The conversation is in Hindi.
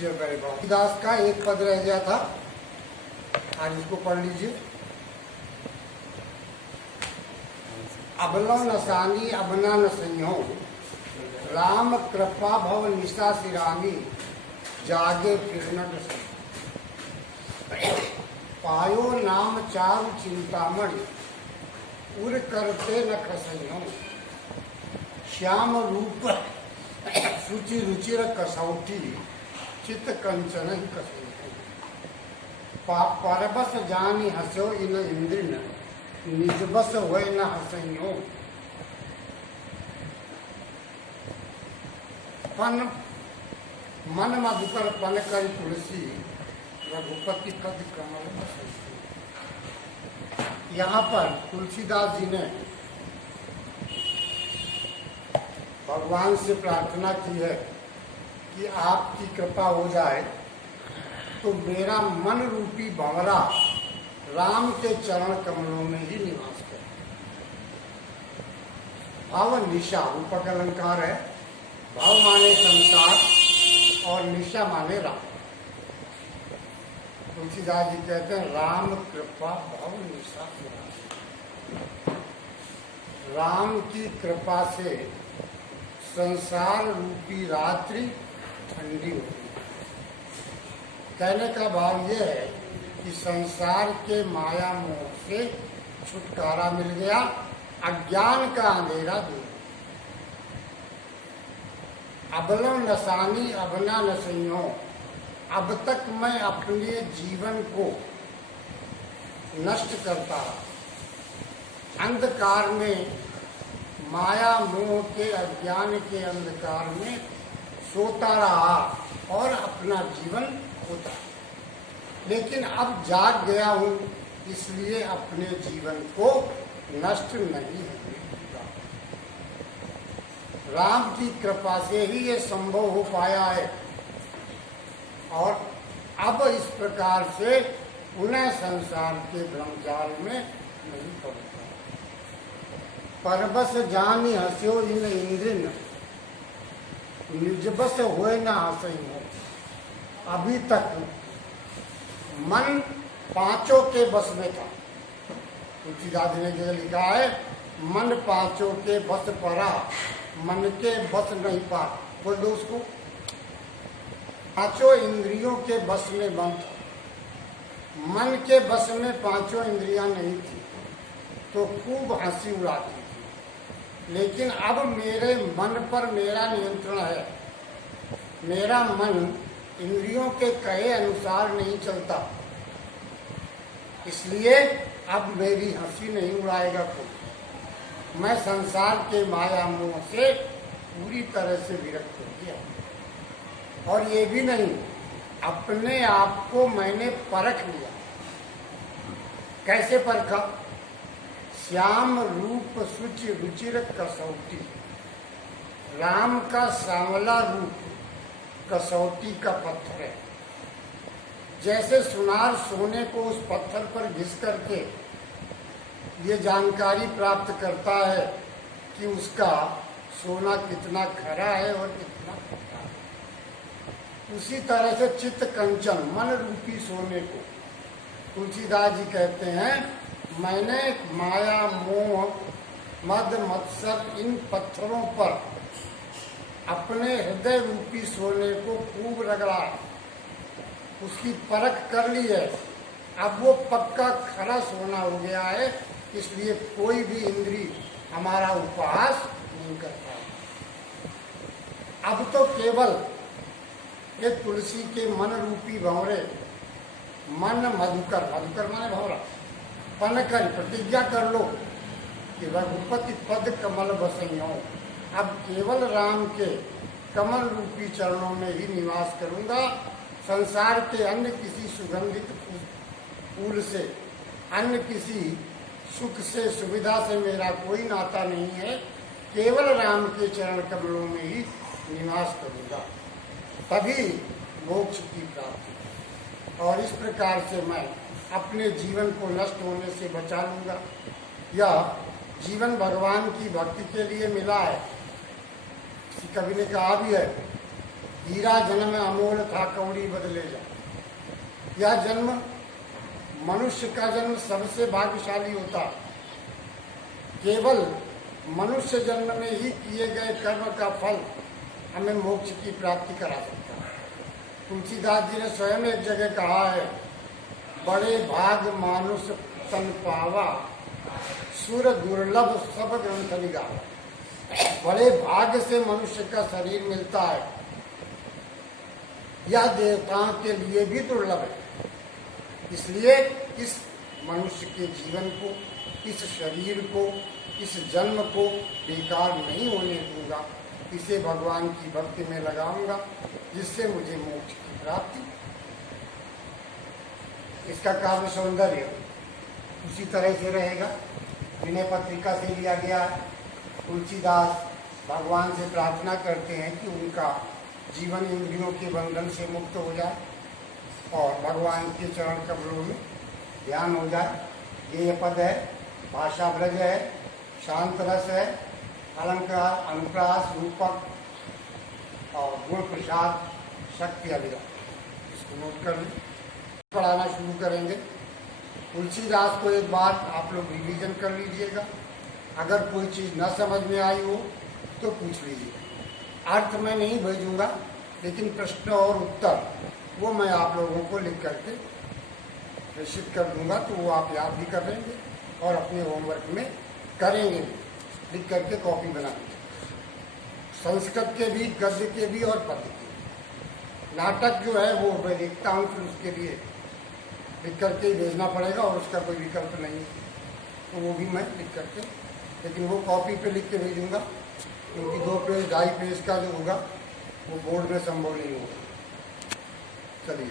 दास का एक पद रह गया था, आज इसको पढ़ लीजिए। अबलो नसानी अबना न संयो, राम कृपा भव निशा सिरामी, जागे फिर न डसो। पायो नाम चारु चिंतामणि, उर करते न खसयो। श्याम रूप सुचि रुचिर कसौटी, चित कंचन ही कसौटी। परबस जानी हस्यो इन इंद्रिन, निज बस हुए न हसइयो। पन मन मधुकर पन कर तुलसी, रघुपति पद कमल बसई। यहाँ पर तुलसीदास जी ने भगवान से प्रार्थना की है कि आपकी कृपा हो जाए तो मेरा मन रूपी भंवरा राम के चरण कमलों में ही निवास करे। भाव निशा रूपक अलंकार है। भाव माने संसार और निशा माने राम। तुलसीदास जी कहते हैं राम कृपा भाव निशा। राम की कृपा से संसार रूपी रात्रि ठंडी होती है। कहने का भाव यह है कि संसार के माया मोह से छुटकारा मिल गया, अज्ञान का अंधेरा दूर। अबलो नसानी अबना न संयो, अब तक मैं अपने जीवन को नष्ट करता रहा। अंधकार में, माया मोह के अज्ञान के अंधकार में सोता रहा और अपना जीवन होता। लेकिन अब जाग गया हूँ, इसलिए अपने जीवन को नष्ट नहीं होने दूंगा। राम की कृपा से ही ये संभव हो पाया है और अब इस प्रकार से पुनः संसार के भ्रमजाल में नहीं पड़ता। परबस जानी हस्यो इन इंद्रिन, निजबस हुए न हसइयो। अभी तक मन पांचों के बस में था। तुलसीदास जी ने जो लिखा है, मन पांचों के बस पड़ा, मन के बस नहीं पा। बोल दो उसको। पांचों इंद्रियों के बस में बंद था। मन के बस में पांचों इंद्रियां नहीं थी तो खूब हंसी उड़ाती थी। लेकिन अब मेरे मन पर मेरा नियंत्रण है। मेरा मन इंद्रियों के कहे अनुसार नहीं चलता, इसलिए अब मेरी हंसी नहीं उड़ाएगा कोई। मैं संसार के माया मोह से पूरी तरह से विरक्त हो गया। और ये भी नहीं, अपने आप को मैंने परख लिया। कैसे परखा? श्याम रूप सुचि रुचिर कसौटी। राम का सांवला रूप कसौटी का पत्थर है। जैसे सुनार सोने को उस पत्थर पर घिस करके ये जानकारी प्राप्त करता है कि उसका सोना कितना खरा है और कितना खट्टा है, उसी तरह से चित्त कंचन मन रूपी सोने को तुलसीदास जी कहते हैं, मैंने माया मोह मद मत्सर इन पत्थरों पर अपने हृदय रूपी सोने को खूब रगड़ा, उसकी परख कर ली है। अब वो पक्का खरा सोना हो गया है, इसलिए कोई भी इंद्री हमारा उपहास नहीं करता। अब तो केवल ये तुलसी के मन रूपी भंवरे, मन मधुकर, मधुकर माने भंवरा, पन कर प्रतिज्ञा कर लो कि रघुपति पद कमल बसइयो। अब केवल राम के कमल रूपी चरणों में ही निवास करूंगा। संसार के अन्य किसी सुगंधित फूल से, अन्य किसी सुख से, सुविधा से मेरा कोई नाता नहीं है। केवल राम के चरण कमलों में ही निवास करूंगा, तभी मोक्ष की प्राप्ति। और इस प्रकार से मैं अपने जीवन को नष्ट होने से बचा लूंगा। यह जीवन भगवान की भक्ति के लिए मिला है। किसी कवि ने कहा भी है हीरा जन्म अमोल था कौड़ी बदले जा। यह जन्म, मनुष्य का जन्म सबसे भाग्यशाली होता। केवल मनुष्य जन्म में ही किए गए कर्म का फल हमें मोक्ष की प्राप्ति करा सकता है। तुलसीदास जी ने स्वयं एक जगह कहा है, बड़े भाग मानुष तन पावा, सुर दुर्लभ सब ग्रंथ निगावा। बड़े भाग्य से मनुष्य का शरीर मिलता है, यह देवताओं के लिए भी दुर्लभ है। इसलिए इस मनुष्य के जीवन को, इस शरीर को, इस जन्म को बेकार नहीं होने दूंगा। इसे भगवान की भक्ति में लगाऊंगा, जिससे मुझे मोक्ष की प्राप्ति। इसका काव्य सौंदर्य उसी तरह से रहेगा। विनय पत्रिका से लिया गया। तुलसीदास भगवान से प्रार्थना करते हैं कि उनका जीवन इंद्रियों के बंधन से मुक्त हो जाए और भगवान के चरण कमलों में ध्यान हो जाए। ये पद है, भाषा ब्रज है, शांत रस है, अलंकार, अनुप्रास, रूपक और गुण प्रसाद, शक्ति अभिराम। इसको नोट कर लें। पढ़ाना शुरू करेंगे। तुलसीदास को एक बार आप लोग रिवीजन कर लीजिएगा। अगर कोई चीज़ न समझ में आई हो तो पूछ लीजिएगा। अर्थ मैं नहीं भेजूंगा, लेकिन प्रश्न और उत्तर वो मैं आप लोगों को लिख करके प्रेषित कर दूंगा, तो वो आप याद भी कर लेंगे और अपने होमवर्क में करेंगे। लिख करके कॉपी बना लीजिए। संस्कृत के भी, गद्य के भी और पद्य के। नाटक जो है वो मैं देखता हूँ, फिर उसके लिए लिख करके ही भेजना पड़ेगा और उसका कोई विकल्प नहीं है, तो वो भी मैं लिख करके, लेकिन वो कॉपी पे लिख के भेजूंगा, क्योंकि 2 पेज 2.5 पेज का जो होगा वो बोर्ड में संभव नहीं होगा। चलिए।